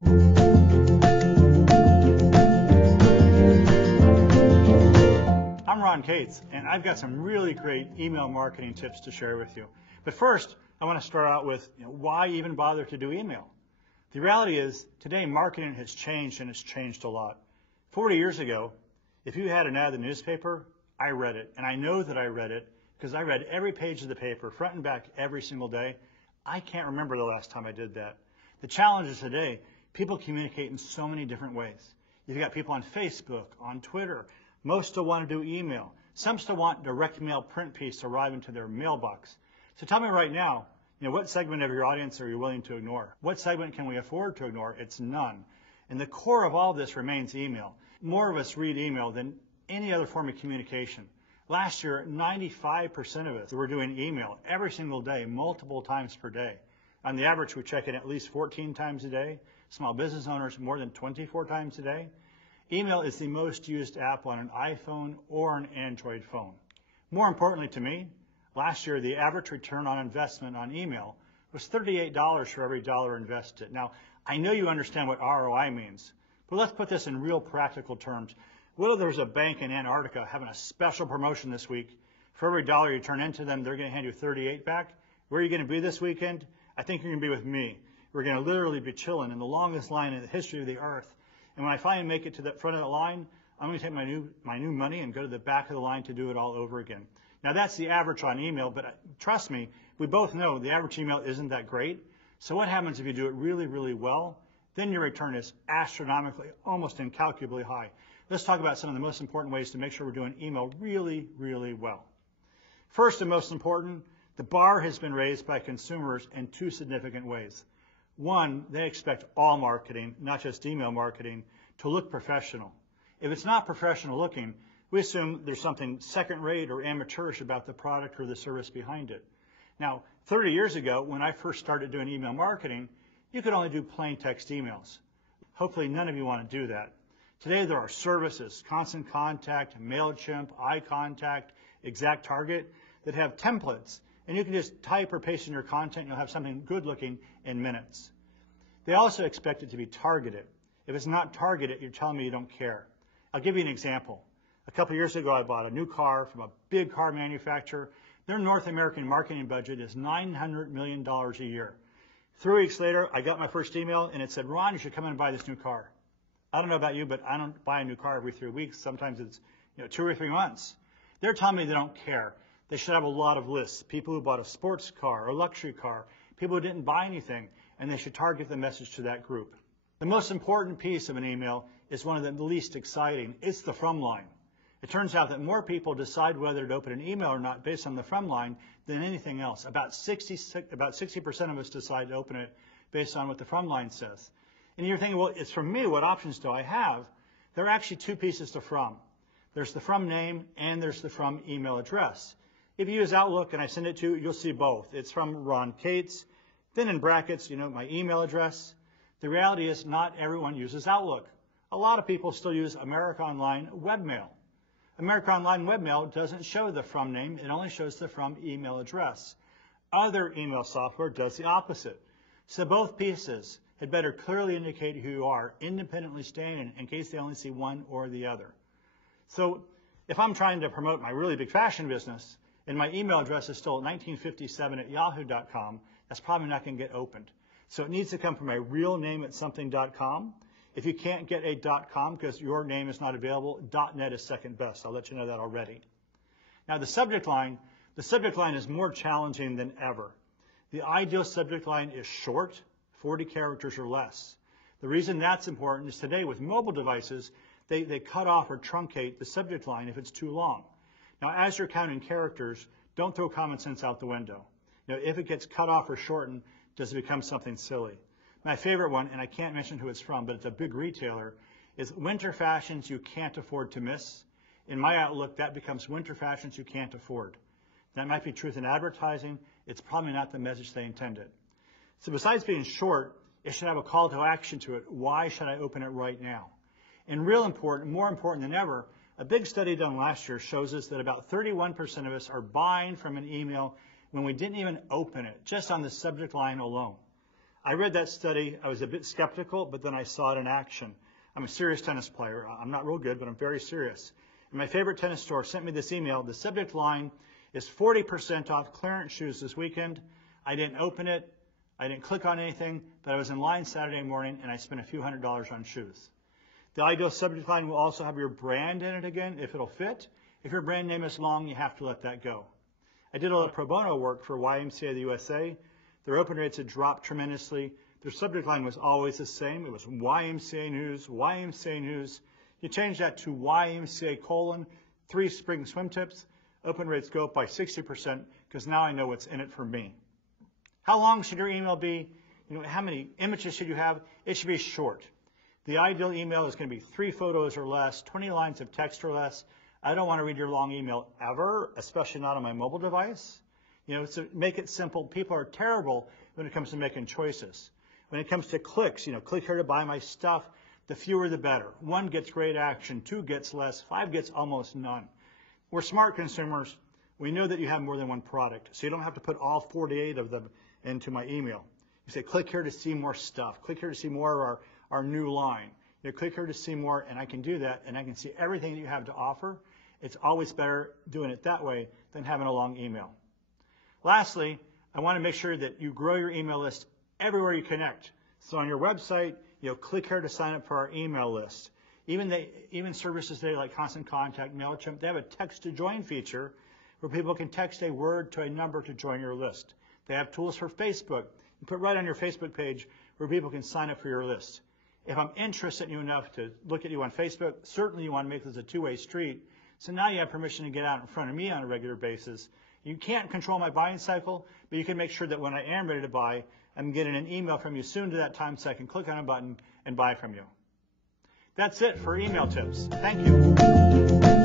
I'm Ron Cates, and I've got some really great email marketing tips to share with you. But first, I want to start out with why even bother to do email? The reality is, today marketing has changed, and it's changed a lot. 40 years ago, if you had an ad in the newspaper, I read it, and I know that I read it because I read every page of the paper, front and back, every single day. I can't remember the last time I did that. The challenge is today, people communicate in so many different ways. You've got people on Facebook, on Twitter. Most still want to do email. Some still want direct mail print piece to arrive into their mailbox. So tell me right now, what segment of your audience are you willing to ignore? What segment can we afford to ignore? It's none. And the core of all this remains email. More of us read email than any other form of communication. Last year, 95% of us were doing email every single day, multiple times per day. On the average, we check it at least 14 times a day. Small business owners more than 24 times a day. Email is the most used app on an iPhone or an Android phone. More importantly to me, last year the average return on investment on email was $38 for every dollar invested. Now, I know you understand what ROI means, but let's put this in real practical terms. What if there's a bank in Antarctica having a special promotion this week? For every dollar you turn into them, they're going to hand you 38 back. Where are you going to be this weekend? I think you're going to be with me. We're going to literally be chilling in the longest line in the history of the earth. And when I finally make it to the front of the line, I'm going to take my new money and go to the back of the line to do it all over again. Now, that's the average on email, but trust me, we both know the average email isn't that great. So what happens if you do it really, really well? Then your return is astronomically, almost incalculably high. Let's talk about some of the most important ways to make sure we're doing email really, really well. First and most important, the bar has been raised by consumers in two significant ways. One, they expect all marketing, not just email marketing, to look professional. If it's not professional looking, we assume there's something second-rate or amateurish about the product or the service behind it. Now, 30 years ago, when I first started doing email marketing, you could only do plain text emails. Hopefully, none of you want to do that. Today, there are services, Constant Contact, MailChimp, iContact, ExactTarget, that have templates. And you can just type or paste in your content, and you'll have something good looking in minutes. They also expect it to be targeted. If it's not targeted, you're telling me you don't care. I'll give you an example. A couple years ago, I bought a new car from a big car manufacturer. Their North American marketing budget is $900 million a year. 3 weeks later, I got my first email, and it said, Ron, you should come in and buy this new car. I don't know about you, but I don't buy a new car every 3 weeks. Sometimes it's 2 or 3 months. They're telling me they don't care. They should have a lot of lists. People who bought a sports car or a luxury car, people who didn't buy anything, and they should target the message to that group. The most important piece of an email is one of the least exciting. It's the from line. It turns out that more people decide whether to open an email or not based on the from line than anything else. About 60% of us decide to open it based on what the from line says. And you're thinking, well, it's from me. What options do I have? There are actually two pieces to from. There's the from name and there's the from email address. If you use Outlook and I send it to you, you'll see both. It's from Ron Cates. Then in brackets, my email address. The reality is not everyone uses Outlook. A lot of people still use America Online Webmail. America Online Webmail doesn't show the from name. It only shows the from email address. Other email software does the opposite. So both pieces had better clearly indicate who you are, independently standing, in case they only see one or the other. So if I'm trying to promote my really big fashion business, and my email address is still 1957 at yahoo.com, that's probably not going to get opened. So it needs to come from my real name at something.com. If you can't get a .com because your name is not available, .net is second best. I'll let you know that already. Now the subject line is more challenging than ever. The ideal subject line is short, 40 characters or less. The reason that's important is today with mobile devices, they cut off or truncate the subject line if it's too long. Now, as you're counting characters, don't throw common sense out the window. If it gets cut off or shortened, does it become something silly? My favorite one, and I can't mention who it's from, but it's a big retailer, is winter fashions you can't afford to miss. In my outlook, that becomes winter fashions you can't afford. That might be truth in advertising. It's probably not the message they intended. So besides being short, it should have a call to action to it. Why should I open it right now? And more important than ever, a big study done last year shows us that about 31% of us are buying from an email when we didn't even open it, just on the subject line alone. I read that study. I was a bit skeptical, but then I saw it in action. I'm a serious tennis player. I'm not real good, but I'm very serious. And my favorite tennis store sent me this email. The subject line is 40% off clearance shoes this weekend. I didn't open it. I didn't click on anything, but I was in line Saturday morning, and I spent a few $100s on shoes. The ideal subject line will also have your brand in it again, if it'll fit. If your brand name is long, you have to let that go. I did a lot of pro bono work for YMCA of the USA. Their open rates had dropped tremendously. Their subject line was always the same. It was YMCA News, YMCA News. You change that to YMCA : 3 spring swim tips. Open rates go up by 60% because now I know what's in it for me. How long should your email be? How many images should you have? It should be short. The ideal email is going to be 3 photos or less, 20 lines of text or less. I don't want to read your long email ever, especially not on my mobile device. So make it simple. People are terrible when it comes to making choices. When it comes to clicks, click here to buy my stuff, the fewer the better. 1 gets great action, 2 gets less, 5 gets almost none. We're smart consumers. We know that you have more than one product, so you don't have to put all 48 of them into my email. You say, click here to see more stuff. Click here to see more of our new line. Click here to see more, and I can do that, and I can see everything that you have to offer. It's always better doing it that way than having a long email. Lastly, I want to make sure that you grow your email list everywhere you connect. So on your website, click here to sign up for our email list. Even services today like Constant Contact, MailChimp, they have a text to join feature where people can text a word to a number to join your list. They have tools for Facebook. You put right on your Facebook page where people can sign up for your list. If I'm interested in you enough to look at you on Facebook, certainly you want to make this a two-way street. So now you have permission to get out in front of me on a regular basis. You can't control my buying cycle, but you can make sure that when I am ready to buy, I'm getting an email from you soon to that time so I can click on a button and buy from you. That's it for email tips. Thank you.